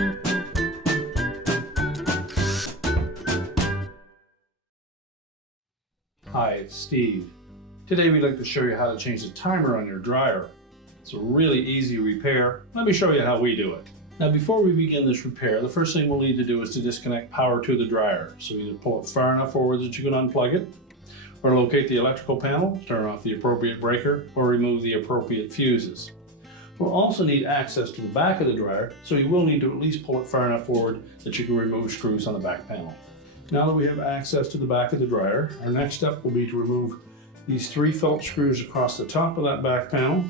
Hi, it's Steve. Today we'd like to show you how to change the timer on your dryer. It's a really easy repair. Let me show you how we do it. Now before we begin this repair, the first thing we'll need to do is to disconnect power to the dryer. So either pull it far enough forward that you can unplug it, or locate the electrical panel, turn off the appropriate breaker, or remove the appropriate fuses. We'll also need access to the back of the dryer, so you will need to at least pull it far enough forward that you can remove screws on the back panel. Now that we have access to the back of the dryer, our next step will be to remove these 3 Phillips screws across the top of that back panel,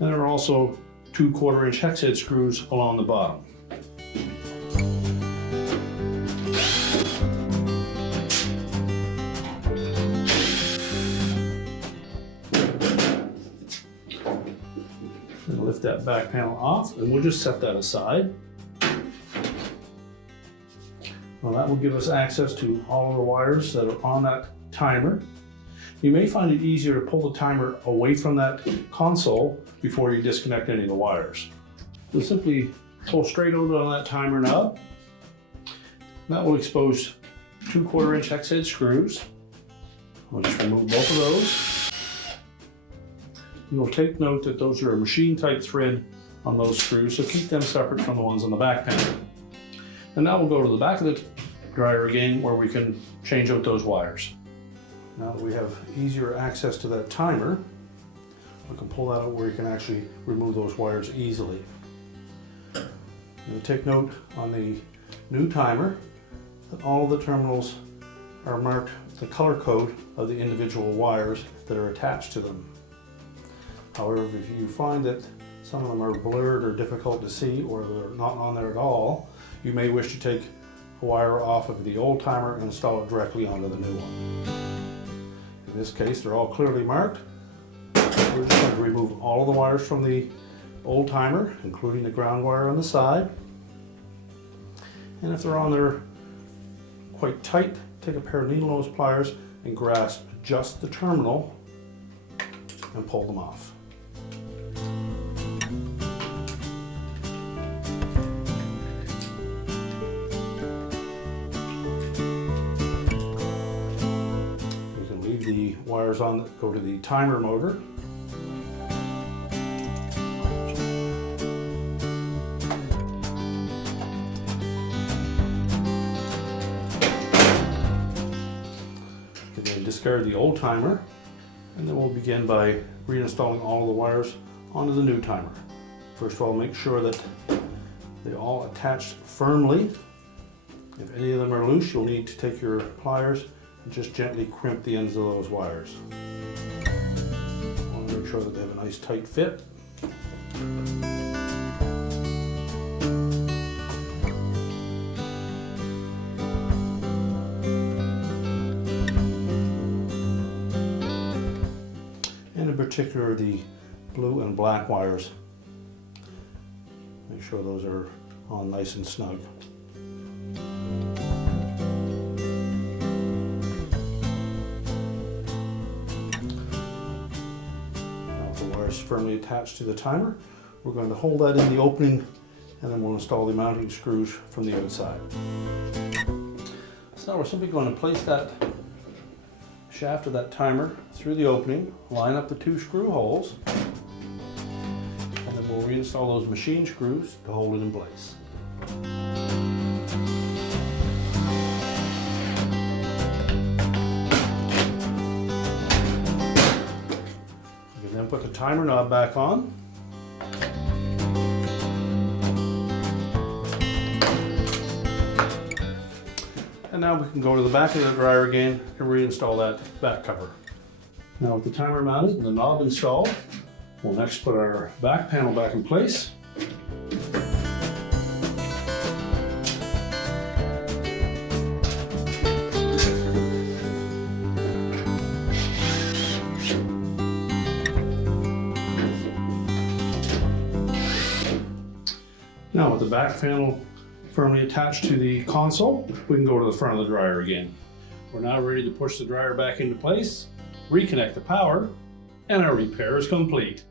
and there are also 2 1/4-inch hex head screws along the bottom. And lift that back panel off, and we'll just set that aside. Well, that will give us access to all of the wires that are on that timer. You may find it easier to pull the timer away from that console before you disconnect any of the wires. You'll simply pull straight out on that timer knob. That will expose 2 1/4-inch hex head screws. We'll just remove both of those. You'll take note that those are a machine type thread on those screws, so keep them separate from the ones on the back panel. And now we'll go to the back of the dryer again, where we can change out those wires. Now that we have easier access to that timer, we can pull that out where you can actually remove those wires easily. You'll take note on the new timer that all of the terminals are marked with the color code of the individual wires that are attached to them. However, if you find that some of them are blurred or difficult to see, or they're not on there at all, you may wish to take a wire off of the old timer and install it directly onto the new one. In this case, they're all clearly marked. We're just going to remove all of the wires from the old timer, including the ground wire on the side. And if they're on there quite tight, take a pair of needle nose pliers and grasp just the terminal and pull them off. The wires on that go to the timer motor. You can then discard the old timer, and then we'll begin by reinstalling all of the wires onto the new timer. First of all, make sure that they all attach firmly. If any of them are loose, you'll need to take your pliers and just gently crimp the ends of those wires. I want to make sure that they have a nice tight fit. And in particular, the blue and black wires. Make sure those are on nice and snug. Firmly attached to the timer. We're going to hold that in the opening, and then we'll install the mounting screws from the outside. So now we're simply going to place that shaft of that timer through the opening, line up the 2 screw holes, and then we'll reinstall those machine screws to hold it in place. Then put the timer knob back on. And now we can go to the back of the dryer again and reinstall that back cover. Now with the timer mounted and the knob installed, we'll next put our back panel back in place. Now with the back panel firmly attached to the console, we can go to the front of the dryer again. We're now ready to push the dryer back into place, reconnect the power, and our repair is complete.